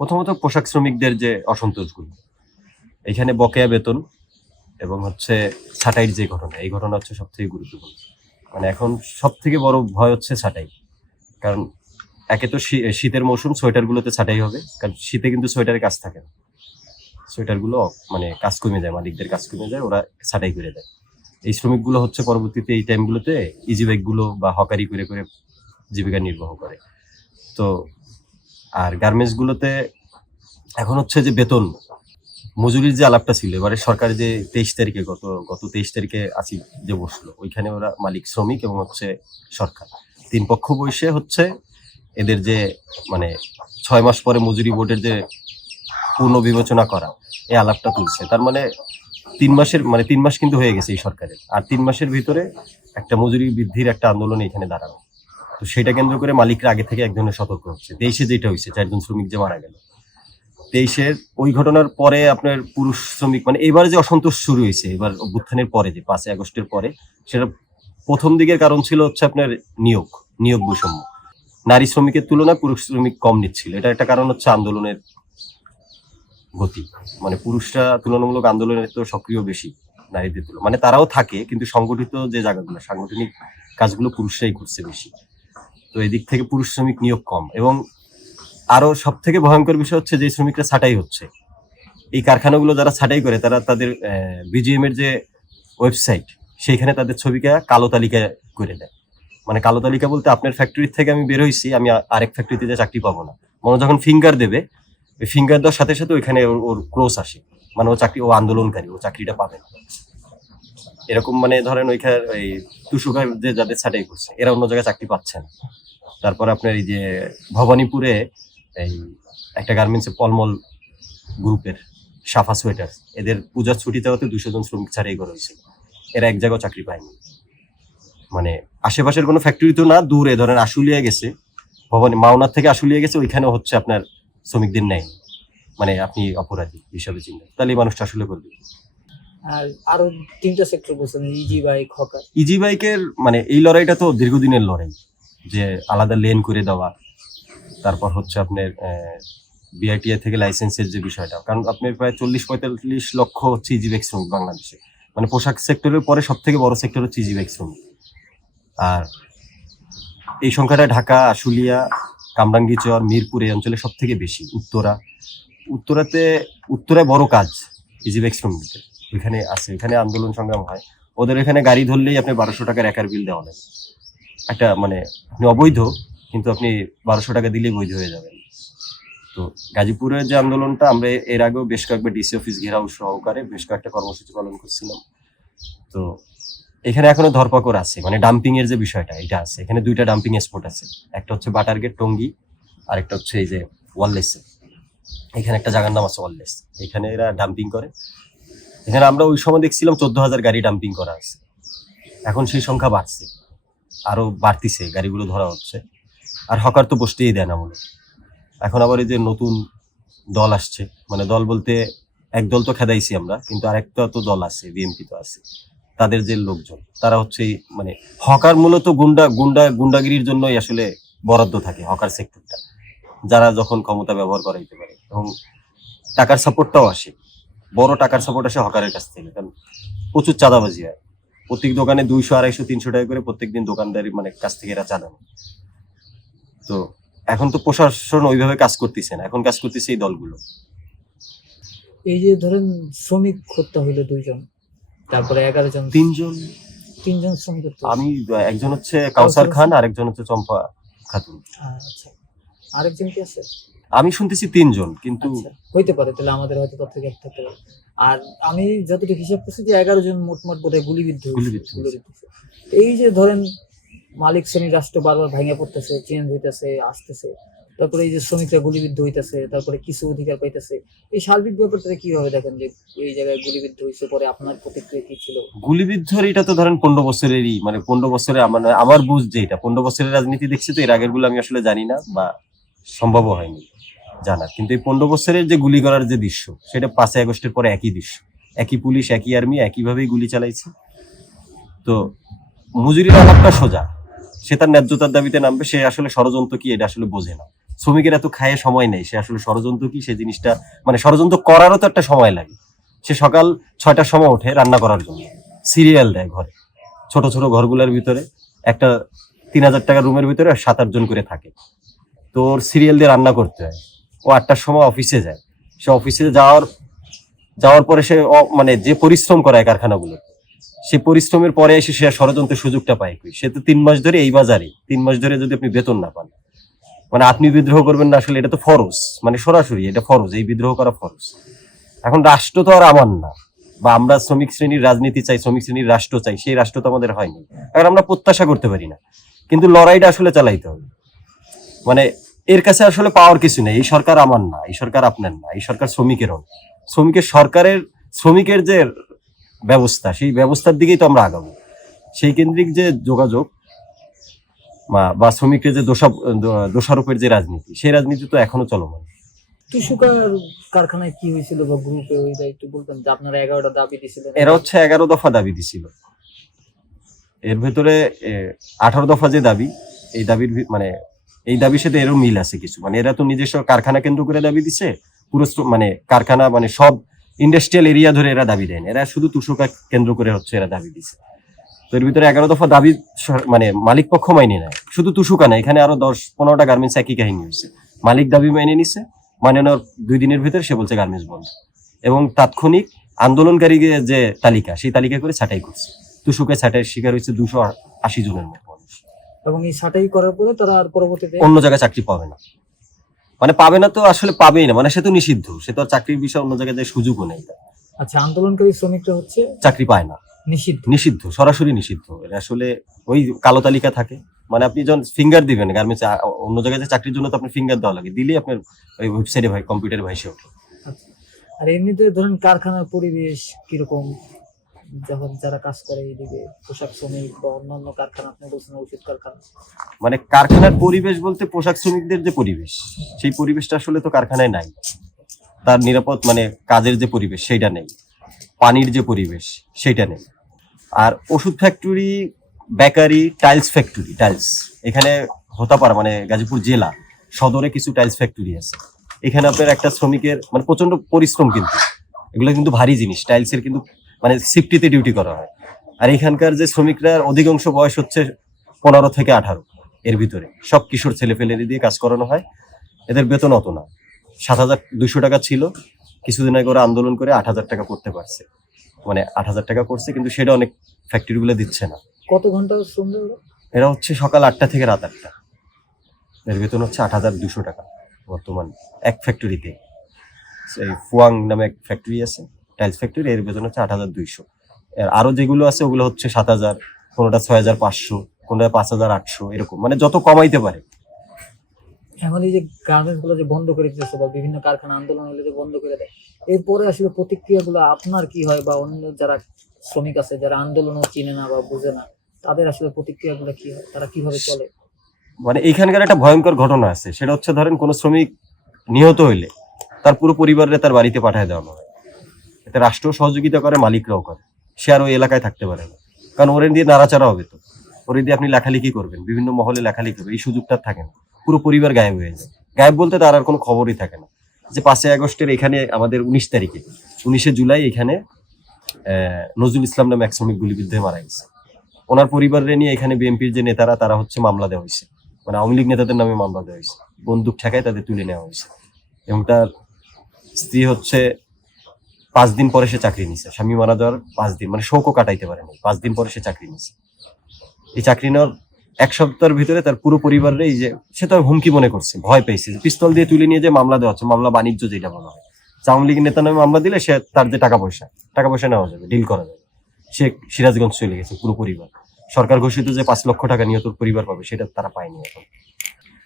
প্রথমত পোশাক শ্রমিকদের যে অসন্তোষগুলো, এখানে বকেয়া বেতন এবং হচ্ছে ছাঁটাইয়ের যে ঘটনা, এই ঘটনা হচ্ছে সব থেকে গুরুত্বপূর্ণ। মানে এখন সব থেকে বড় ভয় হচ্ছে ছাঁটাই। কারণ একে তো শীতের মৌসুম, সোয়েটার গুলোতে ছাঁটাই হবে, কারণ শীতে কিন্তু সোয়েটারে কাজ থাকে না। সোয়েটার গুলো মানে কাজ কমে যায়, মালিকদের কাজ কমে যায়, ওরা ছাঁটাই করে দেয়। এই শ্রমিকগুলো হচ্ছে পরবর্তীতে এই টাইমগুলোতে ইজি বাইক গুলো বা হকারি করে করে জীবিকা নির্বাহ করে। তো আর গার্মেন্টস গুলোতে এখন হচ্ছে যে বেতন মজুরির যে আলাপটা ছিল, এবারে সরকার যে 23 তারিখে গত 23 তারিখে আসি যে বসলো, ওইখানে ওরা মালিক, শ্রমিক এবং হচ্ছে সরকার, তিন পক্ষ বসে হচ্ছে এদের যে মানে 6 মাস পরে মজুরি বোর্ডের যে পূর্ণ বিবেচনা করা, এই আলাপটা তুলছে। তার মানে 3 মাস কিন্তু হয়ে গেছে এই সরকারের, আর 3 মাসের ভিতরে একটা মজুরি বৃদ্ধির একটা আন্দোলন এখানে দাঁড়ানো। তো সেটা কেন্দ্র করে মালিকরা আগে থেকে এক ধরনের সতর্ক হচ্ছে। 23-এ যেটা হয়েছে, 4 জন শ্রমিক যে মারা গেল, 23-এর ওই ঘটনার পরে আপনার পুরুষ শ্রমিক, মানে এবার যে অসন্তোষ শুরু হয়েছে এবার অভ্যুত্থানের পরে, যে 5 আগস্টের পরে, সেটা প্রথম দিকের কারণ ছিল হচ্ছে আপনার নিয়োগ বৈষম্য। নারী শ্রমিকের তুলনায় পুরুষ শ্রমিক কম নিচ্ছিল, এটা একটা কারণ হচ্ছে আন্দোলনের গতি। মানে পুরুষরা তুলনামূলক আন্দোলনের তো সক্রিয় বেশি নারীদের তুলনায়, মানে তারাও থাকে কিন্তু সংগঠিত যে জায়গাগুলো, সাংগঠনিক কাজগুলো পুরুষরাই করছে বেশি। তো এদিক থেকে পুরুষ শ্রমিক নিয়োগ কম। এবং আরো সব থেকে ভয়ঙ্কর বিষয় হচ্ছে যে শ্রমিকরা ছাঁটাই হচ্ছে। এই কারখানাগুলো যারা ছাঁটাই করে, তারা তাদের বিজিএম এর যে ওয়েবসাইট, সেইখানে তাদের ছবিকে কালো তালিকা করে দেয়। মানে কালো তালিকা বলতে, আপনার ফ্যাক্টরি থেকে আমি বের হয়েছি, আমি আরেক ফ্যাক্টরিতে যে চাকরি পাবো না, মনে যখন ফিঙ্গার দেবে, ওই ফিঙ্গার দেওয়ার সাথে সাথে ওইখানে ওর ক্রস আসে, মানে ও আন্দোলনকারী, ও চাকরিটা পাবে না। এরকম মানে ধরেন ওইখানে ওই তুষুকার যে যাদের ছাঁটাই করছে, এরা অন্য জায়গায় চাকরি পাচ্ছে না। তারপর আপনার এই যে ভবানীপুরে এই একটা গার্মেন্টসে পলমল গ্রুপের সাফা সোয়েটার, এদের পূজার ছুটিতে হতে 200 জন শ্রমিক ছাড়াই করা হয়েছিল, এরা এক জায়গাও চাকরি পায়নি। মানে আশেপাশের কোনো ফ্যাক্টরি তো না, দূরে ধরেন আশুলিয়া গেছে, মাওনার থেকে আশুলিয়া গেছে, ওইখানে হচ্ছে আপনার শ্রমিকদের নেয়। মানে আপনি অপরাধী হিসাবে চিন্তা, তাহলে এই মানুষটা আসলে করবে। আর আরো 3টা সেক্টর বলছেন, ইজি বাইক, হকার। ইজি বাইকের মানে এই লড়াইটা তো দীর্ঘদিনের লড়াই, যে আলাদা লেন করে দেওয়া, তারপর হচ্ছে আপনার বিআইটিআই থেকে লাইসেন্সের যে বিষয়টা, কারণ আপনার প্রায় 40-45 লক্ষ হচ্ছে ইজি বাইক শ্রমিক বাংলাদেশে। মানে পোশাক সেক্টরের পরে সব থেকে বড় সেক্টর হচ্ছে ইজি বাইক শ্রমিক। আর এই সংখ্যাটা ঢাকা, আশুলিয়া, কামরাঙ্গীরচর, মিরপুর এই অঞ্চলে সব থেকে বেশি। উত্তরায় বড় কাজ ইজি বাইক শ্রমিকদের ওইখানে আছে, এখানে আন্দোলন সংগ্রাম হয়। ওদের এখানে গাড়ি ধরলেই আপনি 1200 টাকার একার বিল দেওয়া লাগে। একটা মানে আপনি অবৈধ, কিন্তু আপনি 1200 টাকা দিলেই বৈধ হয়ে যাবেন। তো গাজীপুরের যে আন্দোলনটা, আমরা এর আগেও বেশ কয়েকবার ডিসি অফিস ঘেরাও সহকারে বেশ কয়েকটা কর্মসূচি পালন করছিলাম। তো এখানে এখনো ধরপাকড় আছে, মানে ডাম্পিং এর যে বিষয়টা, এটা আছে। এখানে 2টা ডাম্পিং স্পট আছে, একটা হচ্ছে বাটারগেট টঙ্গী, আর একটা হচ্ছে এই যে ওয়াললেস। এখানে একটা জায়গার নাম আছে ওয়াললেস, এখানে এরা ডাম্পিং করে। এখানে আমরা ওই সময় দেখছিলাম 14,000 গাড়ি ডাম্পিং করা আছে। এখন সেই সংখ্যা বাড়ছে, আরো বাড়তিছে, গাড়িগুলো ধরা হচ্ছে। আর হকার তো বসতেই দেয় না মনে। এখন আবার এই যে নতুন দল আসছে, মানে দল বলতে এক দল তো খেদাইছি আমরা, কিন্তু আরেকটা তো দল আছে, বিএনপি তো আছে, তাদের যে লোকজন, তারা হচ্ছে মানে হকার মূলত গুন্ডাগিরির জন্যই আসলে বরাদ্দ থাকে হকার সেক্টরটা, যারা যখন ক্ষমতা ব্যবহার করাইতে পারে। এবং টাকার সাপোর্টটাও আসে, বড় টাকার সাপোর্ট আসে হকারের কাছ থেকে, কারণ প্রচুর চাঁদাবাজি হয়। প্রত্যেক দোকানে 200, 250, 300 টাকা করে প্রত্যেকদিন দোকানদারি মানে কাছ থেকে এরা চাঁদা নেয়। তো এখন তো প্রশাসন ওইভাবে কাজ করতেছে না, এখন কাজ করতেছে এই দলগুলো। এই যে ধরেন শ্রমিক হত্যা হইলো 2 জন, তারপরে 11 জন, 3 জন শ্রমিক হত্যা। আমি একজন হচ্ছে কাউসার খান, আর একজন হচ্ছে চম্পা খাতুন। আচ্ছা, আরেকজন কি আছে? আমি শুনতেছি 3 জন, কিন্তু হইতে পারে, তাহলে আমাদের হয়তো তথ্য গ্যাপ থাকতে পারে। আর আমি যতটুকু হিসাব করছি যে 11 জন মোট বোধহয় গুলিবিদ্ধ হয়েছে। এই যে ধরেন মালিক শ্রেণী রাষ্ট্র বারবার ভাঙা পড়তেছে, চেঞ্জ হইতেছে, আসতেছে, তারপরে এই যে শ্রমিকরা গুলিবিদ্ধ হইতেছে, তারপরে কিছু অধিকার পাইতেছে, এই সার্বিক ব্যাপারটা কিভাবে দেখেন যে এই জায়গায় গুলিবিদ্ধ হয়েছে, পরে আপনার প্রতিক্রিয়া কি ছিল? গুলিবিদ্ধর এটা তো ধরেন 15 বছরেরই, মানে 15 বছরে আমার বুঝ যে এটা 15 বছরের রাজনীতি দেখছি, তো এর আগের গুলো আমি আসলে জানি না বা সম্ভব হয়নি জানা। কিন্তু এই 15 বছরের যে গুলি করার যে দৃশ্য, সেটা 5 আগস্টের পরে একই দৃশ্য, একই পুলিশ, একই আর্মি, একইভাবেই গুলি চালাইছে। তো মজুরির আলাপটা সোজা, সে তার ন্যায্যতার দাবিতে নামবে, সে আসলে ষড়যন্ত্র কি এটা আসলে বোঝে না। শ্রমিকের এত খায়ে সময় নেই, সে আসলে ষড়যন্ত্র কি সেই জিনিসটা মানে ষড়যন্ত্র করারও তো একটা সময় লাগে। সে সকাল 6টার সময় ওঠে রান্না করার জন্য, সিরিয়াল দেয় ঘরে, ছোট ছোট ঘরগুলোর ভিতরে একটা 3,000 টাকার রুমের ভিতরে 7-8 জন করে থাকে। তো ওর সিরিয়াল দিয়ে রান্না করতে হয়। ও 8টার সময় অফিসে যায়। সে অফিসে যাওয়ার পরে সে মানে যে পরিশ্রম করায় কারখানাগুলো, সে পরিশ্রমের পরে এসে সে ষড়যন্ত্রের সুযোগটা পায় কই? সে তো 3 মাস ধরে এই বাজারে 3 মাস ধরে যদি আপনি বেতন না পান, মানে আপনি বিদ্রোহ করবেন না, আসলে এটা তো ফরজ, মানে সরাসরি এটা ফরজ, এই বিদ্রোহ করা ফরজ। এখন রাষ্ট্র তো আর আমার না, বা আমরা শ্রমিক শ্রেণীর রাজনীতি চাই, শ্রমিক শ্রেণীর রাষ্ট্র চাই, সেই রাষ্ট্র তো আমাদের হয়নি, এখন আমরা প্রত্যাশা করতে পারি না। কিন্তু লড়াইটা আসলে চালাইতে হবে। মানে এর কাছে আসলে পাওয়ার কিছু নেই। এই সরকার আমার না, এই সরকার আপনার না, এই সরকার শ্রমিকেরও না। শ্রমিকের যে ব্যবস্থা, সেই ব্যবস্থার দিকেই তো আমরা আগাবো। সেই কেন্দ্রিক যে যোগাযোগ বা শ্রমিকের যে দোষারোপের যে রাজনীতি, সেই রাজনীতি তো এখনো চলমান। তুষুকার কারখানায় কি হয়েছিল বা গ্রুপে ওইটা একটু বলতেন যে আপনারা 11টা দাবি দিয়েছিলেন। এরা হচ্ছে 11 দফা দাবি দিছিল। এর ভেতরে 18 দফা যে দাবি, এই দাবির মানে এই দাবির সাথে এরও মিল আছে কিছু। মানে এরা তো নিজস্ব কারখানা কেন্দ্র করে দাবি দিছে, পুরো মানে কারখানা মানে সব ইন্ডাস্ট্রিয়াল এরিয়া ধরে এরা দাবি দেন। এরা শুধু তুষুকা কেন্দ্র করে হচ্ছে এরা দাবি দিছে। তো এর ভিতরে 11 দফা দাবি মানে মালিক পক্ষ মাইনে নেয়। শুধু তুষুকা না, এখানে আরো 10-15টা গার্মেন্টস একই কাহিনী হয়েছে। মালিক দাবি মাইনে নিছে, মানে নেওয়ার 2 দিনের ভিতরে সে বলছে গার্মেন্টস বন্ধ, এবং তাৎক্ষণিক আন্দোলনকারী যে তালিকা, সেই তালিকা করে ছাঁটাই করছে। তুষুকায় ছাঁটাইয়ের শিকার হয়েছে 280 জনের মতো মানুষ। এবং এই ছাঁটাই করার পরে তারা আর পরবর্তীতে অন্য জায়গায় চাকরি পাবে না, মানে পাবে না তো আসলে পাবেই না, মানে সে তো নিষিদ্ধ, সে তো আর চাকরির বিষয়ে অন্য জায়গায় সুযোগও নেই। আচ্ছা, আন্দোলনকারী শ্রমিকরা হচ্ছে চাকরি পায় না, নিষিদ্ধ, সরাসরি নিষিদ্ধ। এটা আসলে ওই কালো তালিকা থাকে, মানে আপনি যখন ফিঙ্গার দিবেন গার্মেন্টস অন্য জায়গায় যে চাকরির জন্য তো আপনি ফিঙ্গার দেওয়া লাগে, দিলেই আপনার ওই ওয়েবসাইটে কম্পিউটারে ভাইসে ওঠে। আচ্ছা, আর এমনিতে ধরেন কারখানার পরিবেশ কিরকম, যখন যারা কাজ করে এইদিকে পোশাক শ্রমিক বা অন্যান্য কারখানা, আপনি বলছেন ওষুধ কারখানা, মানে কারখানার পরিবেশ বলতে পোশাক শ্রমিকদের যে পরিবেশ, সেই পরিবেশটা আসলে তো কারখানায় নাই। তার নিরাপদ মানে কাজের যে পরিবেশ সেইটা নেই, পানির যে পরিবেশ সেইটা নেই। আর ওষুধ factory, bakery, tiles factory, tiles এখানে হতাপাড়া মানে গাজীপুর জেলা সদরে কিছু টাইলস ফ্যাক্টরি আছে। এখানে আপনার একটা শ্রমিকের মানে প্রচন্ড পরিশ্রম, কিন্তু এগুলো কিন্তু ভারী জিনিস। টাইলসের কিন্তু মানে শিফটিতে ডিউটি করা হয়। আর এখানকার যে শ্রমিকরা অধিকাংশ বয়স হচ্ছে 15 থেকে 18, এর ভিতরে সব কিশোর ছেলে ফেলে দিয়ে কাজ করানো হয়। এদের বেতন অত না, 7,200 টাকা ছিল, কিছুদিন আগে ওরা আন্দোলন করে 8,000 টাকা করতে পারছে, মানে 8,000 টাকা করছে, কিন্তু সেটা অনেক ফ্যাক্টরিগুলো দিচ্ছে না। কত ঘন্টা শ্রম দেয় ওরা? এরা হচ্ছে সকাল 8টা থেকে রাত 8টা, এর বেতন হচ্ছে 8,200 টাকা বর্তমান এক ফ্যাক্টরিতে। সেই ফুয়াং নামে এক ফ্যাক্টরি আছে, টাইলস ফ্যাক্টরি, এর বেতন হচ্ছে 8,200। আরো যেগুলো আছে ওগুলো হচ্ছে 7,000, কোনোটা 6,500, কোনোটা 5,800, এরকম, মানে যত কমাইতে পারে। এখন এই যে গার্মেন্টস গুলো যে বন্ধ করে দিতেছে বা বিভিন্ন কারখানা আন্দোলন হলে যে বন্ধ করে দেয়, এরপরে আসলে প্রতিক্রিয়াগুলো আপনার কি হয়, বা অন্য যারা শ্রমিক আছে যারা আন্দোলনও চিনে না বা বুঝে না, তাদের আসলে প্রতিক্রিয়াগুলো কি হয়, তারা কিভাবে চলে? মানে এইখানকার একটা ভয়ঙ্কর ঘটনা আছে, সেটা হচ্ছে ধরেন কোনো শ্রমিক নিহত হইলে তার পুরো পরিবারে তার বাড়িতে পাঠিয়ে দেওয়া হয়। এতে রাষ্ট্র সহযোগিতা করে, মালিকরাও করে। সে আর ওই এলাকায় থাকতে পারে না, কারণ ওরে দিয়ে নাড়াচাড়া হবে, তো ওরে দিয়ে আপনি লেখালেখি করবেন, বিভিন্ন মহলে লেখালেখি হবে, এই সুযোগটা থাকে না। পুরো পরিবার গায়েব হয়ে যায়। গায়েব বলতে তার আর কোনো খবরই থাকে না। যে 5 আগস্টের এখানে আমাদের 19 তারিখে 19শে জুলাই এখানে নজরুল ইসলাম নামে এক শ্রমিক গুলিবিদ্ধ হয়ে মারা গেছে। ওনার পরিবারে নিয়ে এখানে বিএনপির যে নেতারা, তারা হচ্ছে মামলা দেওয়া হয়েছে, মানে আওয়ামী লীগ নেতাদের নামে মামলা দেওয়া হয়েছে, বন্দুক ঠেকায় তাদের তুলে নেওয়া হয়েছে। এবং তার স্ত্রী হচ্ছে 5 দিন পরে সে চাকরি নিছে, স্বামী মারা যাওয়ার 5 দিন, মানে শোকও কাটাইতে পারেনি, 5 দিন পরে সে চাকরি নিছে। এই চাকরি নেওয়ার 1 সপ্তাহের ভিতরে তার পুরো পরিবারের এই যে সে তো হুমকি মনে করছে, ভয় পেয়েছে, পিস্তল দিয়ে তুলে নিয়ে যে মামলা দেওয়া হচ্ছে, মামলা বাণিজ্য যেটা বলা হয়। আওয়ামী লীগের নেতা নামে মামলা দিলে সে তার যে টাকা পয়সা নেওয়া যাবে, ডিল করা যাবে। সে সিরাজগঞ্জ চলে গেছে পুরো পরিবার। সরকার ঘোষিত যে 5 লক্ষ টাকা নিহত পরিবার পাবে, সেটা তারা পায়নি এখন।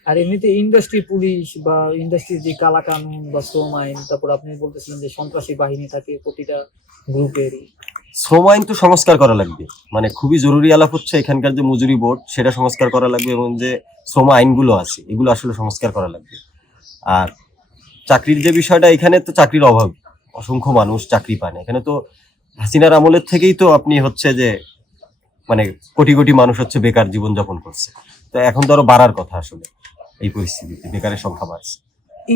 আর এমনিতে ইন্ডাস্ট্রি পুলিশ বা ইন্ডাস্ট্রির যে কালা কানুন বা শ্রম আইন, তারপর আপনি বলতেছিলেন যে সন্ত্রাসী বাহিনী থাকে প্রতিটা গ্রুপেরই, শ্রম আইন তো সংস্কার করা লাগবে, মানে খুবই জরুরি আলাপ হচ্ছে এখানকার যে মজুরি বোর্ড, সেটা সংস্কার করা লাগবে, এবং যে শ্রম আইনগুলো আছে এগুলো আসলে সংস্কার করা লাগবে। আর চাকরির যে বিষয়টা, এখানে তো চাকরির অভাব, অসংখ্য মানুষ চাকরি পায় না। এখানে তো হাসিনার আমলের থেকেই তো আপনি হচ্ছে যে মানে কোটি কোটি মানুষ হচ্ছে বেকার জীবনযাপন করছে। তো এখন তো আরো বাড়ার কথা আসলে। এই পরিস্থিতিতে বেকারের সংখ্যা বাড়ছে।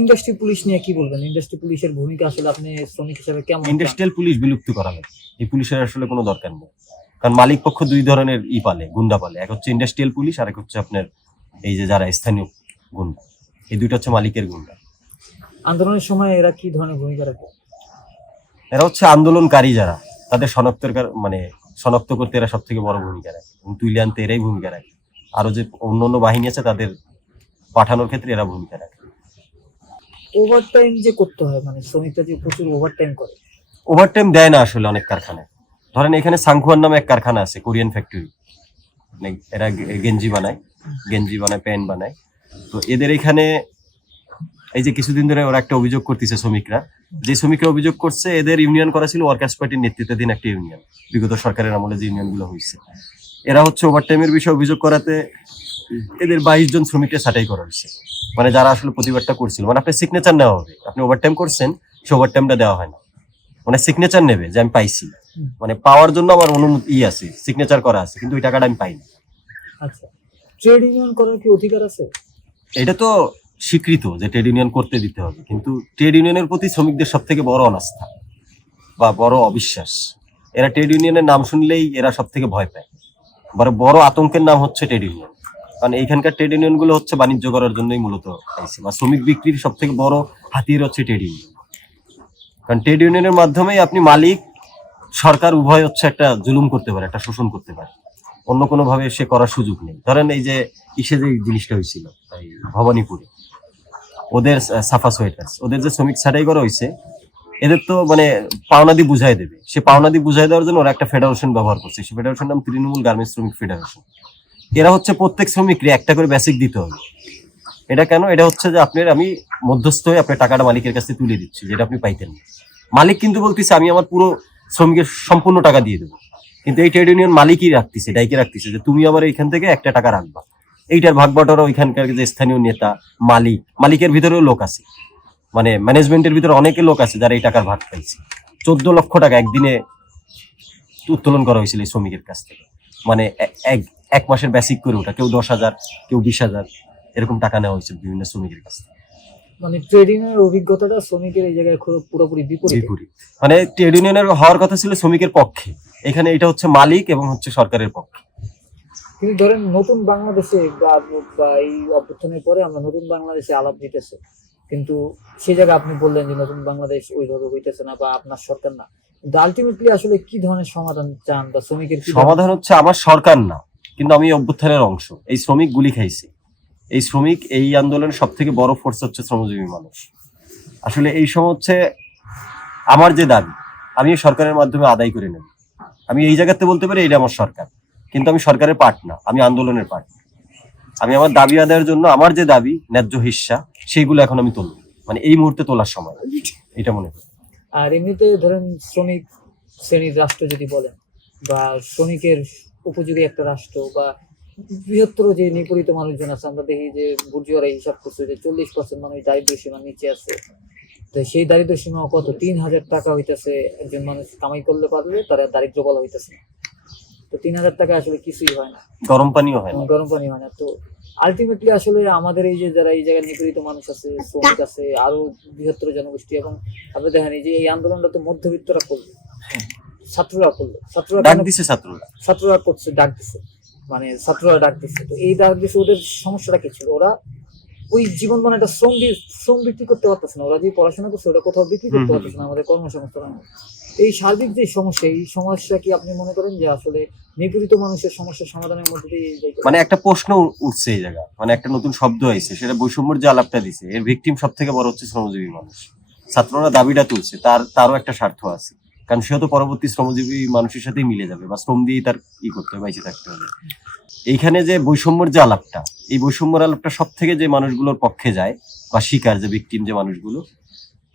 ইন্ডাস্ট্রি পুলিশ নিয়ে কি বলবেন? ইন্ডাস্ট্রি পুলিশের ভূমিকা আসলে আপনি শ্রমিক হিসেবে কেমন চান? ইন্ডাস্ট্রিয়াল পুলিশ বিলুপ্ত করা হবে, এই পুলিশের আসলে কোনো দরকার নেই। কারণ মালিক পক্ষ দুই ধরনের পালে, গুন্ডা পালে, এক হচ্ছে ইন্ডাস্ট্রিয়াল পুলিশ আর এক হচ্ছে আপনার এই যে যারা স্থানীয় গুন্ডা, এই দুইটা হচ্ছে মালিকের গুন্ডা। আন্দোলনের সময় এরা কি ধরনের ভূমিকা রাখে? এরা হচ্ছে আন্দোলনকারী যারা, তাদের শনাক্ত করতে এরা সব থেকে বড় ভূমিকা রাখে এবং তুলে আনতে এরাই ভূমিকা রাখে। আরো যে অন্য বাহিনী আছে তাদের পাঠানোর ক্ষেত্রে এরা ভূমিকা রাখে। ওভারটাইম যে করতে হয়, মানে শ্রমিকরা যে প্রচুর ওভারটাইম করে। ওভারটাইম দেয় না আসলে অনেক কারখানায়। ধরেন এখানে সাংখুয়ান নামে এক কারখানা আছে, কোরিয়ান ফ্যাক্টরি, এরা গেঞ্জি বানায়, প্যান্ট বানায়। তো এদের এখানে এই যে কিছুদিন ধরে ওরা একটা অভিযোগ করতেছে, শ্রমিকরা অভিযোগ করছে এদের ইউনিয়ন করা ছিল ওয়ার্কার্স পার্টির নেতৃত্বাধীন একটা ইউনিয়ন, বিগত সরকারের আমলে যে ইউনিয়ন গুলো হয়েছে। এরা হচ্ছে ওভারটাইমের বিষয়ে অভিযোগ করাতে এদের 22 জন শ্রমিককে ছাঁটাই করা হয়েছে, মানে যারা আসলে প্রতিবাদটা করছিল। মানে আপনার সিগনেচার নেওয়া হবে, আপনি ওভারটাইম করছেন, সে ওভারটাইমটা দেওয়া হয় না, মানে সিগনেচার নেবে যে আমি পাইছি, মানে পাওয়ার জন্য আমার অনুমতি আছে, সিগনেচার করা আছে, কিন্তু ওই টাকাটা আমি পাইনি। আচ্ছা, ট্রেড ইউনিয়ন করার কি অধিকার আছে? এটা তো স্বীকৃত যে ট্রেড ইউনিয়ন করতে দিতে হবে, কিন্তু ট্রেড ইউনিয়নের প্রতি শ্রমিকদের সব থেকে বড় অনাস্থা বা বড় অবিশ্বাস। এরা ট্রেড ইউনিয়নের নাম শুনলেই এরা সব থেকে ভয় পায়। বড় আতঙ্কের নাম হচ্ছে ট্রেড ইউনিয়ন, কারণ এইখানকার ট্রেড ইউনিয়ন গুলো হচ্ছে বাণিজ্য করার জন্যই মূলত আইছে, বা শ্রমিক বিক্রির সব থেকে বড় হাতিয়ার হচ্ছে ট্রেড ইউনিয়ন। কারণ ট্রেড ইউনিয়নের মাধ্যমেই আপনি মালিক সরকার উভয় হচ্ছে একটা জুলুম করতে পারে, একটা শোষণ করতে পারে, অন্য কোনো ভাবে সে করার সুযোগ নেই। ধরেন এই যে যে জিনিসটা হয়েছিল এই ভবানীপুরে, ওদের সাফা সোয়েটার্স, ওদের যে শ্রমিক ছাঁটাই করা হয়েছে, এদের তো মানে পাওনাদি বুঝাই দেবে, সে পাওনাদি বুঝাই দেওয়ার জন্য ওরা একটা ফেডারেশন ব্যবহার করছে, সেই ফেডারেশন নাম তৃণমূল গার্মেন্টস শ্রমিক ফেডারেশন। এরা হচ্ছে প্রত্যেক শ্রমিককে একটা করে বেসিক দিতে হবে। এটা কেন? এটা হচ্ছে যে আমি মধ্যস্থ হয়ে আপনার টাকাটা মালিকের কাছে তুলে দিচ্ছি, যেটা আপনি পাইতেন না। মালিক কিন্তু বলতেছে আমি আমার পুরো শ্রমিকের সম্পূর্ণ টাকা দিয়ে দেবো, কিন্তু এই ট্রেড ইউনিয়ন মালিকই ডাইকে রাখতেছে যে তুমি আবার এইখান থেকে একটা টাকা রাখবা। এইটার ভাগ বাটোয়ারা ওইখানকার যে স্থানীয় নেতা, মালিকের ভিতরেও লোক আছে, মানে ম্যানেজমেন্টের ভিতরে অনেকে লোক আছে যারা এই টাকার ভাগ পাইছে। 14 লক্ষ টাকা একদিনে উত্তোলন করা হয়েছিল এই শ্রমিকের কাছ থেকে, মানে এক মাসের বেসিক করে ওটা, কেউ 10,000, কেউ 20,000, এরকম টাকা নেওয়া হয়েছিল বিভিন্ন শ্রমিকের কাছ থেকে। মানে ট্রেড ইউনিয়নের অভিজ্ঞতাটা শ্রমিকের এই জায়গায় পুরোপুরি বিপরীত। মানে ট্রেড ইউনিয়নের হওয়ার কথা ছিল শ্রমিকের পক্ষে, এখানে এটা হচ্ছে মালিক এবং হচ্ছে সরকারের পক্ষে। কিন্তু ধরেন নতুন বাংলাদেশে বা এই অভ্যুত্থানের পরে আমরা নতুন বাংলাদেশে আলাপ দিতেছে, কিন্তু সেই জায়গায় আপনি বললেন যে নতুন বাংলাদেশ ওইভাবে হইতেছে না বা আপনার সরকার না, কিন্তু আলটিমেটলি আসলে কি ধরনের সমাধান চান বা শ্রমিকের কি সমাধান? হচ্ছে আমার সরকার না, কিন্তু আমি অভ্যুত্থানের অংশ। এই শ্রমিক গুলি খাইছে, এই শ্রমিক এই আন্দোলনের সব থেকে বড় ফোর্স হচ্ছে শ্রমজীবী মানুষ। আসলে এই সময় হচ্ছে আমার যে দাবি আমি সরকারের মাধ্যমে আদায় করে নেব। আমি এই জায়গাতে বলতে পারি এটা আমার সরকার, কিন্তু আমি সরকারের পার্ট না, আমি আন্দোলনের পার্ট। আমি আমার দাবি আদায়ের জন্য আমার যে দাবি ন্যায্য হিস্সা, সেইগুলো এখন আমি তুলব, মানে এই মুহূর্তে তোলার সময়, এটা মনে করি। আর এমনিতে ধরেন শ্রমিক শ্রেণীর রাষ্ট্র যদি বলেন, বা শ্রমিকের উপযোগী একটা রাষ্ট্র, বা বৃহত্তর যে নিপীড়িত মানুষজন আছে, আমরা দেখি যে বুর্জুয়ারা হিসাব করছে যে 40% মানুষ দারিদ্র সীমার নিচে আছে। তো সেই দারিদ্র সীমা কত? 3,000 টাকা হইতেছে। একজন মানুষ কামাই করলে পারলে তারা দারিদ্র বলা হইতেছে না। তো 3,000 টাকা আসলে কিছুই হয় না, গরম পানিও হয় না। তো আলটিমেটলি আসলে আমাদের এই যে যারা এই জায়গায় নিপীড়িত মানুষ আছে, শ্রমিক আছে, আরো বৃহত্তর জনগোষ্ঠী, এবং আপনি দেখেন এই যে এই আন্দোলনটা তো মধ্যবিত্তরা করলো, ছাত্ররা করলো, ছাত্ররা করছে, ডাক দিছে, মানে ছাত্ররা ডাক দিচ্ছে। তো এই ডাক দিচ্ছে, ওদের সমস্যাটা কি ছিল? ওরা ওই জীবন মানে একটা শ্রম বিক্রি করতে পারতেছে না, ওরা যে পড়াশোনা করছে ওটা কোথাও বিক্রি করতে পারতেছে না আমাদের কর্মসংস্থান। এই সার্বিক যে সমস্যা, এই সমস্যা কি আপনি মনে করেন যে আসলে নিপীড়িত মানুষের সমস্যার সমাধানের মধ্যে দিয়ে মানে একটা প্রশ্ন উঠছে এই জায়গা, মানে একটা নতুন শব্দ আইছে, সেটা বৈষম্যের যে আলাপটা দিছে, এর ভিকটিম সব থেকে বড় হচ্ছে শ্রমজীবী মানুষ। ছাত্ররা দাবিটা তুলছে, তারও একটা স্বার্থ আছে, কারণ সেও তো পরবর্তী শ্রমজীবী মানুষের সাথেই মিলে যাবে, বা শ্রম দিয়েই তার করতে হবে, বাইচে থাকতে হবে। এইখানে যে বৈষম্যের যে আলাপটা, এই বৈষম্যের আলাপটা সব থেকে যে মানুষগুলোর পক্ষে যায় বা শিকার যে ভিকটিম যে মানুষগুলো,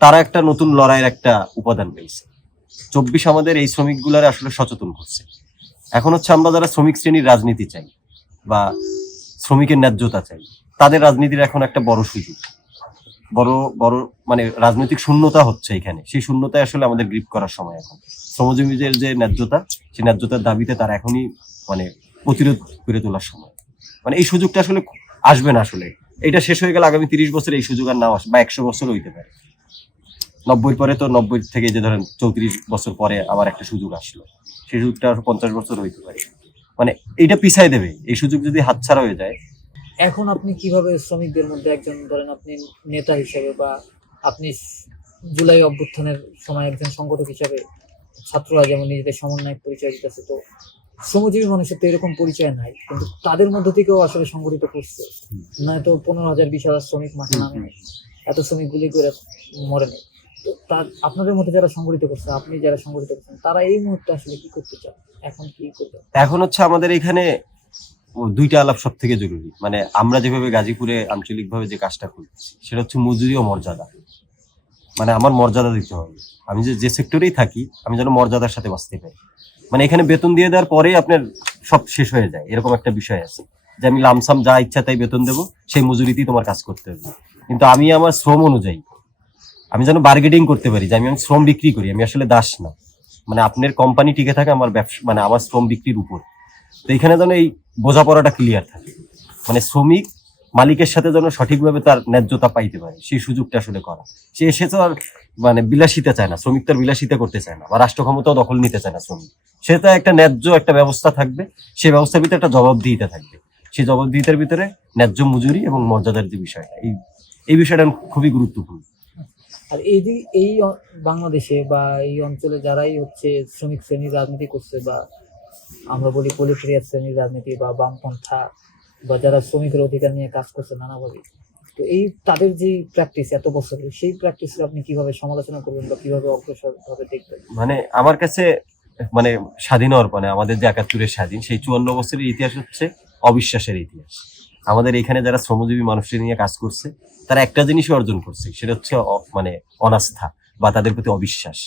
তারা একটা নতুন লড়াইয়ের একটা উপাদান পেয়েছে। 24 আমাদের এই শ্রমিকগুলার আসলে সচেতন করছে। এখন হচ্ছে আমরা যারা শ্রমিক শ্রেণীর রাজনীতি চাই বা শ্রমিকের ন্যায্যতা চাই, তাদের রাজনীতির এখন একটা বড় সুযোগ, বড় মানে রাজনৈতিক শূন্যতা হচ্ছে এখানে। সেই শূন্যতায় আসলে আমাদের গ্রিপ করার সময় এখন। শ্রমজীবীদের যে ন্যায্যতা, সেই ন্যায্যতার দাবিতে তারা এখনই মানে প্রতিরোধ করে তোলার সময়। মানে এই সুযোগটা আসলে আসবে না আসলে এটা শেষ হয়ে গেলে আগামী 30 বছর এই সুযোগ আর নাও আসে, বা 100 বছর হইতে পারে। 90 পরে তো 90 থেকে যে ধরেন 34 বছর পরে আবার একটা সুযোগ আসলো, সেই সুযোগটা 50 বছর হইতে পারে। মানে এটা পিছাই দেবে এই সুযোগ যদি হাতছাড়া হয়ে যায়। এখন আপনি কিভাবে শ্রমিকদের মধ্যে একজন ধরেন আপনি নেতা হিসেবে বা আপনি জুলাই অভ্যুত্থানের সময় একজন সংগঠক হিসেবে, ছাত্ররা যেমন নিজেদের সমন্বয় পরিচয় দিতেছে, তো শ্রমজীবী মানুষের তো এরকম পরিচয় নাই, কিন্তু তাদের মধ্য থেকেও আসলে সংগঠিত করছে, নয়তো 15,000 20,000 শ্রমিক মাঠে নামে নাই, এত শ্রমিক গুলি করে মরে নেই। তো তার আপনাদের মধ্যে যারা সংগঠিত করছে, আপনি যারা সংগঠিত করছেন, তারা এই মুহূর্তে আসলে কি করতে চান, এখন কি করবে? এখন হচ্ছে আমাদের এখানে দুইটা আলাপ সব থেকে জরুরি। মানে আমরা যেভাবে গাজীপুরে আঞ্চলিকভাবে যে কাজটা করছি সেটা হচ্ছে মজুরি ও মর্যাদা। মানে আমার মর্যাদা দিতে হবে, আমি যে সেক্টরেই থাকি আমি যেন মর্যাদার সাথে বাঁচতে পারি। মানে এখানে বেতন দিয়ে দেওয়ার পরেই আপনার সব শেষ হয়ে যায়, এরকম একটা বিষয় আছে যে আমি লামসাম যা ইচ্ছা তাই বেতন দেবো, সেই মজুরিতেই তোমার কাজ করতে হবে। কিন্তু আমি আমার শ্রম অনুযায়ী আমি যেন বার্গেটিং করতে পারি, যে আমি শ্রম বিক্রি করি, আমি আসলে দাস না। মানে আপনার কোম্পানি টিকে থাকে আমার ব্যবসা, মানে আমার শ্রম বিক্রির উপর। তো এখানে যেন এই বোঝাপড়াটা ক্লিয়ার থাকে, মানে শ্রমিক মালিকের সাথে যেন সঠিকভাবে তার ন্যায্যতা পাইতে পারে, সেই সুযোগটা আসলে করা। সে এসে তো আর মানে বিলাসিতা চায় না, শ্রমিক তার বিলাসিতা করতে চায় না, বা রাষ্ট্র ক্ষমতাও দখল নিতে চায় না শ্রমিক। সে তো একটা ন্যায্য একটা ব্যবস্থা থাকবে, সেই ব্যবস্থার ভিতরে একটা জবাবদিহিতা থাকবে, সেই জবাবদিহিতার ভিতরে ন্যায্য মজুরি এবং মর্যাদার যে বিষয়টা, এই বিষয়টা খুবই গুরুত্বপূর্ণ। আর এই বাংলাদেশে বা এই অঞ্চলে যারাই হচ্ছে শ্রমিক শ্রেণীর রাজনীতি করছে, বা আমরা বলি প্রলেটারিয়েট শ্রেণীর রাজনীতি বা বামপন্থা, বা যারা শ্রমিকের অধিকার নিয়ে কাজ করছে নানাভাবে, তো এই তাদের যে প্র্যাকটিস এত বছরের, সেই প্র্যাকটিস আপনি কিভাবে সমালোচনা করবেন বা কিভাবে অগ্রসর ভাবে দেখবেন? মানে আমার কাছে মানে স্বাধীন হওয়ার পরে আমাদের যে 71-এর স্বাধীন, সেই 54 বছরের ইতিহাস হচ্ছে অবিশ্বাসের ইতিহাস। আমাদের এখানে যারা শ্রমজীবী মানুষের নিয়ে কাজ করছে তারা একটা জিনিসই অর্জন করছে, সেটা হচ্ছে মানে অনাস্থা বা তাদের প্রতি অবিশ্বাস।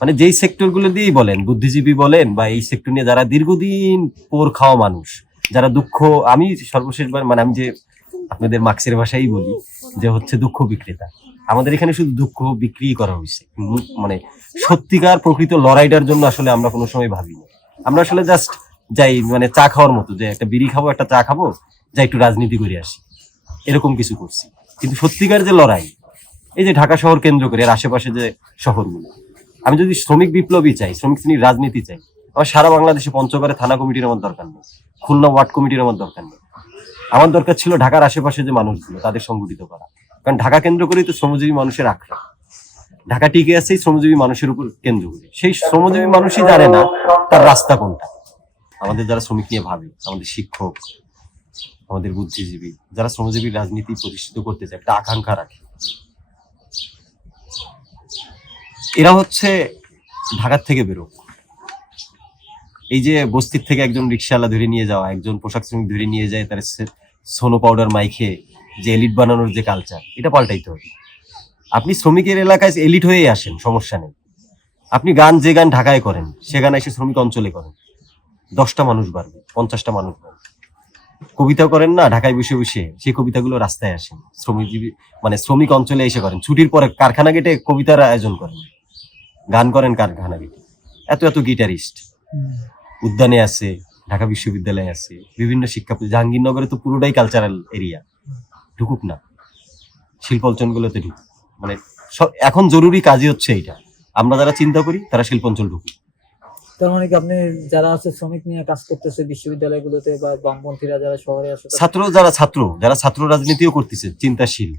মানে যেই সেক্টরগুলো দিয়েই বলেন, বুদ্ধিজীবী বলেন বা এই সেক্টর নিয়ে যারা দীর্ঘদিন পোর খাওয়া মানুষ, যারা দুঃখ, আমি সর্বশেষবার মানে আমি যে আপনাদের মার্ক্সের ভাষাই বলি যে হচ্ছে দুঃখ বিক্রেতা। আমাদের এখানে শুধু দুঃখ বিক্রি করা হয়েছে, মানে সত্যিকার প্রকৃত লড়াইটার জন্য আসলে আমরা কোনো সময় ভাবিনি। আমরা আসলে জাস্ট যাই মানে চা খাওয়ার মতো, যে একটা বিড়ি খাবো একটা চা খাবো, যাই একটু রাজনীতি করে আসি, এরকম কিছু করছি। কিন্তু সত্যিকার যে লড়াই, এই যে ঢাকা শহর কেন্দ্র করে এর আশেপাশে যে শহরগুলো, আমি যদি শ্রমিক বিপ্লবী চাই, শ্রমিক শ্রেণীর রাজনীতি চাই, আমার সারা বাংলাদেশে পঞ্চগড়ে থানা কমিটির আমার দরকার নেই, খুলনা ওয়ার্ড কমিটির আমার দরকার নেই। আমার দরকার ছিল ঢাকার আশেপাশে যে মানুষগুলো তাদের সংগঠিত করা। কারণ ঢাকা কেন্দ্র করেই তো শ্রমজীবী মানুষের আখড়া, ঢাকা টিকে আছে শ্রমজীবী মানুষের উপর কেন্দ্র করে। সেই শ্রমজীবী মানুষই জানে না তার রাস্তা কোনটা। আমাদের যারা শ্রমিক নিয়ে ভাবে, আমাদের শিক্ষক, আমাদের বুদ্ধিজীবী, যারা শ্রমজীবী রাজনীতি প্রতিষ্ঠিত করতে চায়, একটা আকাঙ্ক্ষা রাখে, এরা হচ্ছে ঢাকার থেকে বেরো। এই যে বস্তির থেকে একজন রিক্সাওয়ালা ধরে নিয়ে যাওয়া, একজন পোশাক শ্রমিক ধরে নিয়ে যায়, তার সোনো পাউডার মাইখে যে এলিট বানানোর যে কালচার, এটা পাল্টাইতে হবে। আপনি শ্রমিকের এলাকায় এলিট হয়ে আসেন, সমস্যা নেই। আপনি গান যে গান ঢাকায় করেন সে গান এসে শ্রমিক অঞ্চলে করেন, 10টা মানুষ বাড়বে, 50টা মানুষ বাড়বে। কবিতা করেন না ঢাকায় বসে বসে, সেই কবিতাগুলো রাস্তায় আসেন, শ্রমিকজীবী মানে শ্রমিক অঞ্চলে এসে করেন। ছুটির পরে কারখানা গেটে কবিতার আয়োজন করেন, গান করেন কারখানা গেটে। এত এত গিটারিস্ট উদ্যানে আছে, ঢাকা বিশ্ববিদ্যালয়ে আছে, বিভিন্ন শিক্ষা, জাহাঙ্গীরনগরে তো পুরোটাই কালচারাল এরিয়া। ঢুকুক না, শিল্পাঞ্চলগুলোতে ঢুকুক। মানে এখন জরুরি কাজই হচ্ছে এইটা। আমরা যারা চিন্তা করি তারা শিল্পাঞ্চল ঢুকুক। তার মানে কি আপনি যারা আছে শ্রমিক নিয়ে কাজ করতেছে বিশ্ববিদ্যালয়গুলোতে বা বামপন্থীরা যারা শহরে আছে, যারা ছাত্র রাজনীতিও করতেছে, চিন্তাশীল,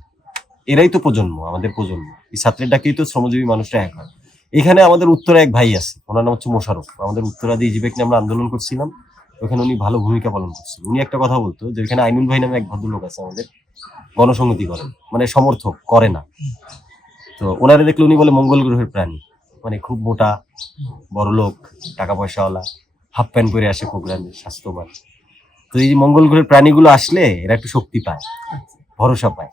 এরাই তো প্রজন্ম, আমাদের প্রজন্ম। এই ছাত্রের ডাকেই তো শ্রমজীবী মানুষরা এক হয়। এখানে আমাদের উত্তরে এক ভাই আছে, ওনার নাম হচ্ছে মোশারফ। আমাদের উত্তরাদি ইজিবেক নিয়ে আমরা আন্দোলন করছিলাম, ওখানে উনি ভালো ভূমিকা পালন করছিলেন। উনি একটা কথা বলতো যে এখানে আইনুল ভাই নামে এক ভদ্রলোক আছে, আমাদের গণসংহতি করেন, মানে সমর্থক করে না। তো ওনারে দেখলে উনি বলে মঙ্গল গ্রহের প্রাণী, মানে খুব মোটা, বড় লোক, টাকা পয়সাওয়ালা, হাফ প্যান্ট পরে আসে প্রোগ্রামে, স্বাস্থ্যবান। তো এই যে মঙ্গল গ্রহের প্রাণীগুলো আসলে এরা একটু শক্তি পায়, ভরসা পায়।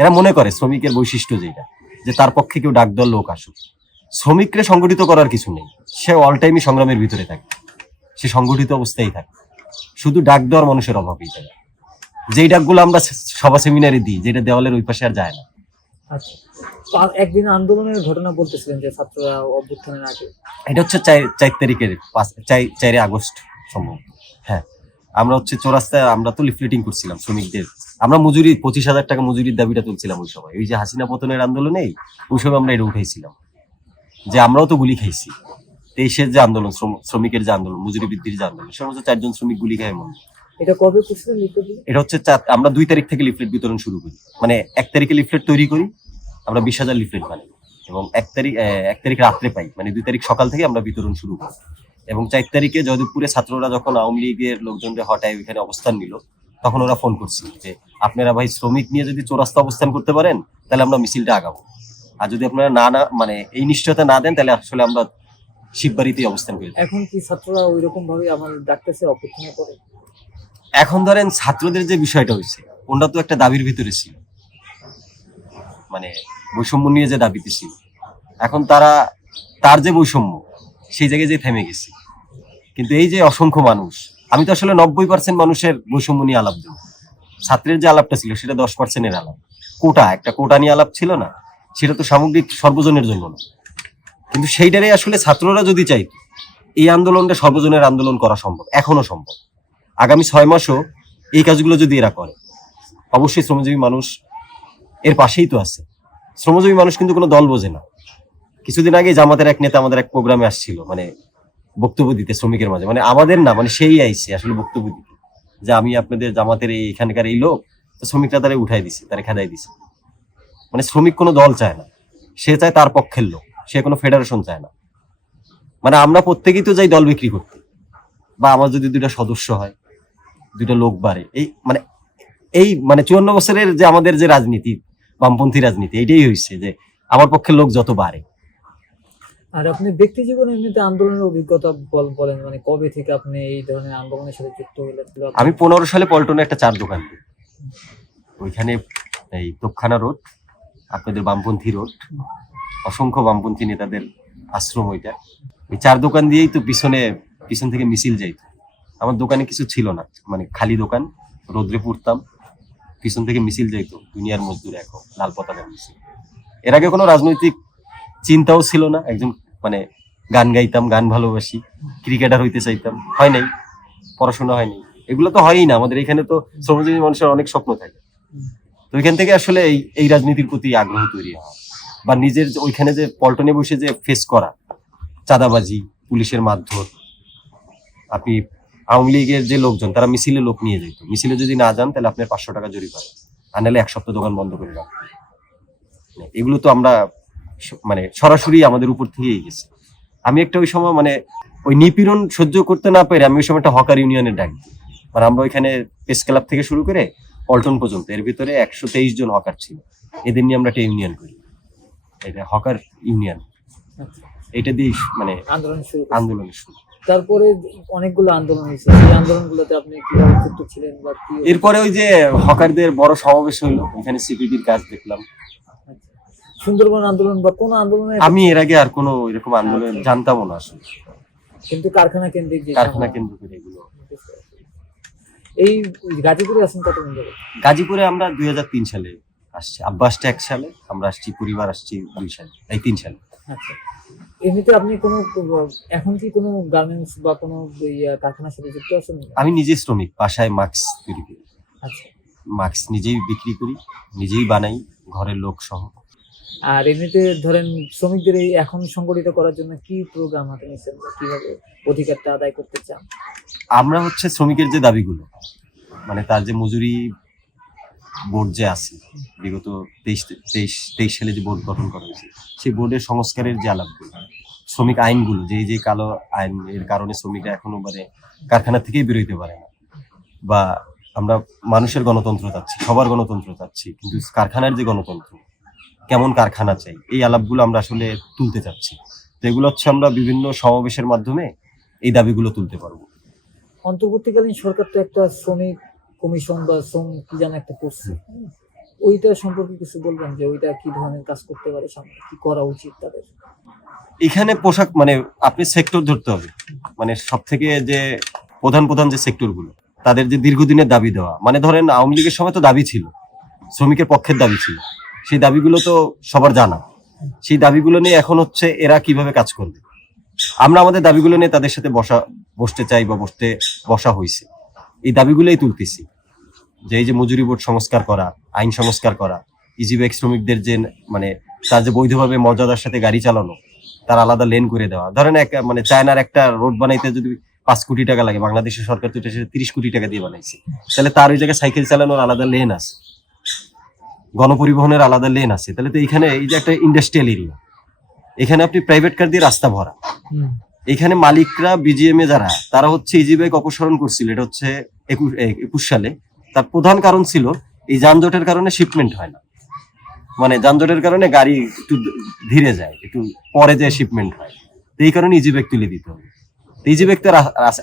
এরা মনে করে শ্রমিকের বৈশিষ্ট্য যেটা, যে তার পক্ষে কেউ ডাক দেওয়ার লোক আসুক। শ্রমিককে সংগঠিত করার কিছু নেই, সে অল টাইমই সংগ্রামের ভিতরে থাকে, সে সংগঠিত অবস্থায় থাকে, শুধু ডাক দেওয়ার মানুষের অভাবই যায়। যেই ডাকগুলো আমরা সভা সেমিনারে দিই, যেটা দেওয়ালের ওই পাশে আর যায় না। আচ্ছা, একদিন আন্দোলনের ঘটনা বলতেছিলেন যে ছাত্ররা অভ্যুত্থানের আগে, এটা হচ্ছে 4 তারিখের 4 আগস্ট সম্ভবত। হ্যাঁ, আমরা হচ্ছে চৌরাস্তায় আমরা তো লিফলেটিং করছিলাম শ্রমিকদের আমরা মজুরি 25,000 টাকা মজুরির দাবিটা তুলছিলাম ওই সময়, ওই যে হাসিনা পতনের আন্দোলনেই ওই সময় আমরা এটা উঠাইছিলাম যে আমরাও তো গুলি খাইছি। 23-এর যে আন্দোলন, শ্রমিকের যে আন্দোলন, মজুরি বৃদ্ধির যে আন্দোলন, সে মধ্যে 4 জন শ্রমিক গুলি খায় মন। এটা কবে করছিলেন লিফলেট? এটা হচ্ছে আমরা 2 তারিখ থেকে লিফলেট বিতরণ শুরু করি, মানে 1 তারিখে লিফলেট তৈরি করি, আমরা 20,000 লিফলেট বানাই এবং 1 তারিখ রাত্রে পাই, মানে 2 তারিখ সকাল থেকে আমরা বিতরণ শুরু করি। এবং 4 তারিখে জয়দেবপুরে ছাত্ররা যখন আওয়ামী লীগের লোকজনদের হটায় ওইখানে অবস্থান নিল, তখন ওরা ফোন করছিল যে আপনারা ভাই শ্রমিক নিয়ে যদি চৌরাস্তা অবস্থান করতে পারেন তাহলে আমরা মিছিলটা আগাবো, আর যদি আপনারা না মানে এই নিশ্চয়তা না দেন তাহলে আসলে আমরা শিববাড়িতেই অবস্থান করি। এখন কি ছাত্ররা ওই রকম ভাবে আমার ডাকতেছে, অপেক্ষা করে? এখন ধরেন ছাত্রদের যে বিষয়টা হয়েছে, ওটা তো একটা দাবির ভিতরে ছিল, মানে বৈষম্য নিয়ে যে দাবিতে ছিল, এখন তার যে বৈষম্য সেই জায়গায় যে থেমে গেছে। কিন্তু এই যে অসংখ্য মানুষ, আমি তো আসলে 90% মানুষের বৈষম্য নিয়ে আলাপ দেব, ছাত্রের যে আলাপটা ছিল সেটা 10%-এর আলাপ। একটা কোটা নিয়ে আলাপ ছিল না, সেটা তো সামগ্রিক সর্বজনের জন্য না। কিন্তু সেইটারই আসলে ছাত্ররা যদি চাইতো এই আন্দোলনটা সর্বজনের আন্দোলন করা সম্ভব, এখনো সম্ভব। আগামী 6 মাসও এই কাজগুলো যদি এরা করে, অবশ্যই শ্রমজীবী মানুষ এর পাশেই তো আছে। শ্রমজীবী মানুষ কিন্তু কোনো দল বোঝে না। কিছুদিন আগে জামাতের এক নেতা আমাদের এক প্রোগ্রামে আসছিল, মানে বক্তব্য দিতে শ্রমিকের মাঝে, মানে আমাদের না, মানে সেই আইছে আসলে বক্তব্য দিতে, যে আমি আপনাদের জামাতের এখানকার এই লোক, তো শ্রমিকরা তারা উঠাই দিছে, তারা খেদাই দিছে। মানে শ্রমিক কোনো দল চায় না, সে চায় তার পক্ষের লোক, সে কোনো ফেডারেশন চায় না। মানে আমরা প্রত্যেকেই তো যাই দল বিক্রি করতে, বা আমার যদি 2টা সদস্য হয়, 2টা লোক বাড়ে, এই মানে 54 বছরের যে আমাদের যে রাজনীতি, বামপন্থী রাজনীতি, এইটাই হয়েছে যে আমার পক্ষের লোক যত বাড়ে। আর আপনি ব্যক্তি জীবনে এমনিতে আন্দোলনের অভিজ্ঞতা বলেন, মানে কবে থেকে আপনি এই ধরনের আন্দোলনের সাথে যুক্ত হলেন? আমি 15 সালে পল্টনে একটা চার দোকান দিই, ওইখানে এই তোপখানা রোড, আপনাদের বামপন্থী রোড, অসংখ্য বামপন্থী নেতাদের আশ্রম, ওইটা ওই চার দোকান দিয়েই তো পিছন থেকে মিছিল যাইতো। আমার দোকানে কিছু ছিল না, মানে খালি দোকান, রোদ্রে পুড়তাম, পিছন থেকে মিছিল যাইতো, দুনিয়ার মজদুর এক হোক, লাল পতাকার মিছিল। এর আগে কোনো রাজনৈতিক চিন্তাও ছিল না, একজন মানে গান গাইতাম, গান ভালোবাসি, ক্রিকেটার হইতে চাইতাম, হয় নাই, পড়াশোনা হয়নি, এগুলো তো হয়ই না। আমাদের এখানে তো শ্রমজীবী মানুষের অনেক স্বপ্ন থাকে, তো ওইখান থেকে আসলে এই রাজনীতির প্রতি আগ্রহ তৈরি হয়, বা নিজের ওইখানে যে পল্টনে বসে যে ফেস করা চাঁদাবাজি, পুলিশের মারধর। আপনি আওয়ামী লীগের যে লোকজন, তারা মিছিলে লোক নিয়ে যেত, মিছিলে যদি না যান তাহলে আপনার 500 টাকা জরিমানা, আর নাহলে 1 সপ্তাহ দোকান বন্ধ করে রাখবেন। এগুলো তো আমরা মানে সরাসরি আমাদের উপর থেকেই গেছে। আমি একটা ওই সময় মানে ওই নিপীড়ন সহ্য করতে না পেরে আমি ওই সময় একটা হকার ইউনিয়নের ডাক দিই। মানে আমরা ওইখানে প্রেস ক্লাব থেকে শুরু করে পল্টন পর্যন্ত, এর ভিতরে 123 জন হকার ছিল, এদের নিয়ে আমরা একটা ইউনিয়ন করি, এটা হকার ইউনিয়ন। এটা দিয়ে মানে আন্দোলনের শুরু। তারপরে অনেকগুলো আন্দোলন হয়েছে, এই আন্দোলনগুলোতে আপনি কিভাবে যুক্ত ছিলেন বা কি? এরপরে ওই যে হকারদের বড় সমাবেশ হইলো, ওখানে সিপিডির কাজ দেখলাম। সুন্দরবন আন্দোলন বা কোন আন্দোলনে? আমি এর আগে আর কোনো এরকম আন্দোলন জানতামও না আসলে, কিন্তু কারখানা কেন্দ্রিক কেন্দ্র করে এগুলো। এই গাজীপুরে আছেন কতদিন ধরে? গাজীপুরে আমরা 2003 সালে আসছি, আব্বা আসছে 1 সালে, আমরা আসছি, পরিবার আসছি 2 সালে, এই 3 সালে। আচ্ছা, এমনিতে আপনি কোনো এখন কি কোনো গার্মেন্টস বা কোনো কারখানার সাথে যুক্ত আছেন? আমি নিজে শ্রমিক, বাসায় মাস্ক তৈরি করি। আচ্ছা, মাস্ক নিজেই বিক্রি করি, নিজেই বানাই, ঘরের লোক সহ। আর এমনিতে ধরেন শ্রমিকদের এই এখন সংগঠিত করার জন্য কি প্রোগ্রাম হাতে নিয়েছেন, কিভাবে অধিকারটা আদায় করতে চান? আমরা হচ্ছে শ্রমিকের যে দাবিগুলো, মানে তার যে মজুরি বোর্ড যে আছে, বিগত 23 সালে যে বোর্ড গঠন করা হয়েছে, সেই বোর্ডের সংস্কারের যে আলাপগুলো, শ্রমিক আইনগুলো, যে কালো আইন, এর কারণে শ্রমিকরা এখনো মানে কারখানা থেকেই বেরোইতে পারে না, বা আমরা মানুষের গণতন্ত্র চাচ্ছি, সবার গণতন্ত্র চাচ্ছি, কিন্তু কারখানার যে গণতন্ত্র, কেমন কারখানা চাই, এই আলাপগুলো আমরা আসলে তুলতে চাচ্ছি। তো এগুলো হচ্ছে আমরা বিভিন্ন সমাবেশের মাধ্যমে এই দাবিগুলো তুলতে পারবো। অন্তর্বর্তীকালীন সরকার তো একটা শ্রমিক কমিশন বা শ্রম কি যেন একটা করছে, ওইটা সম্পর্কে কিছু বলবেন যে ওইটা কি ধরনের কাজ করতে পারে, সামনে কি করা উচিত তাদের? এখানে পোশাক মানে আপনি সেক্টর ধরতে হবে, মানে সব থেকে যে প্রধান যে সেক্টরগুলো, তাদের যে দীর্ঘদিনের দাবি দেওয়া, মানে ধরেন আওয়ামী লীগের সময় তো দাবি ছিল, শ্রমিকের পক্ষের দাবি ছিল, সেই দাবিগুলো তো সবার জানা। সেই দাবিগুলো নিয়ে এখন হচ্ছে এরা কিভাবে কাজ করবে, আমরা আমাদের দাবিগুলো নিয়ে তাদের সাথে বসতে চাই, বা বসা হয়েছে, এই দাবিগুলোই তুলতেছি। যে এই যে মজুরি বোর্ড সংস্কার করা, আইন সংস্কার করা, ইজি বাইক শ্রমিকদের যে মানে তার যে বৈধভাবে মর্যাদার সাথে গাড়ি চালানো, তার আলাদা লেন করে দেওয়া। ধরেন এক মানে চায়নার একটা রোড বানাইতে যদি 5 কোটি টাকা লাগে, বাংলাদেশের সরকার তো এটা 30 কোটি টাকা দিয়ে বানাইছে, তাহলে তার ওই জায়গায় সাইকেল চালানোর আলাদা লেন আছে, গণপরিবহনের আলাদা লেন আছে। তাহলে তো এখানে এই যে একটা ইন্ডাস্ট্রিয়াল এরিয়া, এখানে আপনি প্রাইভেট কার দিয়ে রাস্তা ভরা। হুম, এখানে মালিকরা বিজিএম এ যারা, তারা হচ্ছে ইজি বাইক অপসারণ করছিল, এটা হচ্ছে 21 সালে। তার প্রধান কারণ ছিল এই যানজটের কারণে শিপমেন্ট হয় না, মানে যানজটের কারণে গাড়ি একটু ধীরে যায়, একটু পরে যায় শিপমেন্ট হয়, তো এই কারণে ইজি বাইক তুলে দিতে হবে। ইজি বাইক তো আর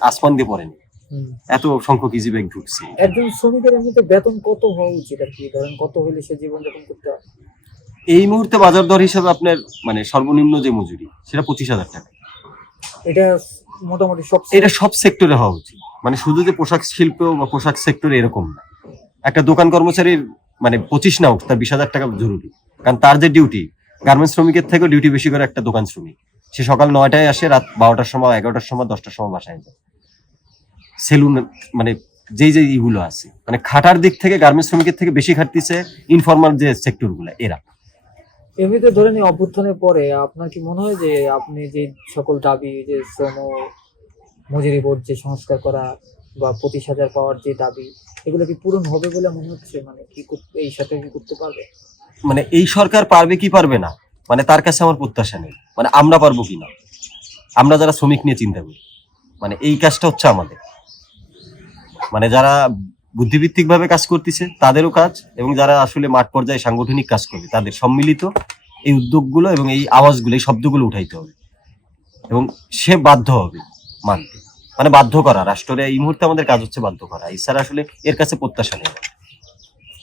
আসমান দিয়ে পড়েনি, হুম। এত সংখ্যক ইজি বাইক ঢুকছে। একজন শ্রমিকের এমনিতে বেতন কত হওয়া উচিত আর কি, ধরেন কত হলে সে জীবনযাপন করতে পারে? এই মুহূর্তে বাজার দর হিসাবে আপনার মানে সর্বনিম্ন যে মজুরি সেটা 25,000 টাকা। এটা মোটামুটি সব এটা সব সেক্টরে হওয়া উচিত, মানে শুধু যে পোশাক শিল্প বা পোশাক সেক্টরে এরকম না। একটা দোকান কর্মচারীর মানে 25 না হোক, তার 20,000 টাকা জরুরি, কারণ তার যে ডিউটি, গার্মেন্টস শ্রমিকের থেকেও ডিউটি বেশি করে একটা দোকান শ্রমিক। সে সকাল 9টায় আসে, রাত 12টার সময়, 11টার সময়, 10টার সময় বাসায় যায়। সেলুন মানে যেই যে ইগুলো আছে, মানে খাটার দিক থেকে গার্মেন্টস শ্রমিকের থেকে বেশি খাটতিছে ইনফরমাল যে সেক্টর গুলা এরা। এমনিতে ধরেন এই অভ্যুত্থানের পরে আপনার কি মনে হয় যে আপনি যে সকল দাবি, যে শ্রম মজুরি বোর্ড যে সংস্কার করা বা 25,000 পাওয়ার যে দাবি, এগুলো কি পূরণ হবে বলে মনে হচ্ছে? মানে কি এই সাথে কি করতে পারবে? মানে এই সরকার পারবে কি পারবে না, মানে তার কাছে আমার প্রত্যাশা নেই। মানে আমরা পারবো কিনা, আমরা যারা শ্রমিক নিয়ে চিন্তা করি, মানে এই কাজটা হচ্ছে আমাদের, মানে যারা বুদ্ধিভিত্তিক ভাবে কাজ করতেছে তাদেরও কাজ, এবং যারা আসলে মাঠ পর্যায়ে সাংগঠনিক কাজ করবে তাদের সম্মিলিত এই উদ্যোগগুলো এবং এই আওয়াজগুলো, এই শব্দগুলো উঠাইতে হবে, এবং সে বাধ্য হবে মানতে। মানে বাধ্য করা, রাষ্ট্রের এই মুহূর্তে আমাদের কাজ হচ্ছে বাধ্য করা, এছাড়া আসলে এর কাছে প্রত্যাশা নেই।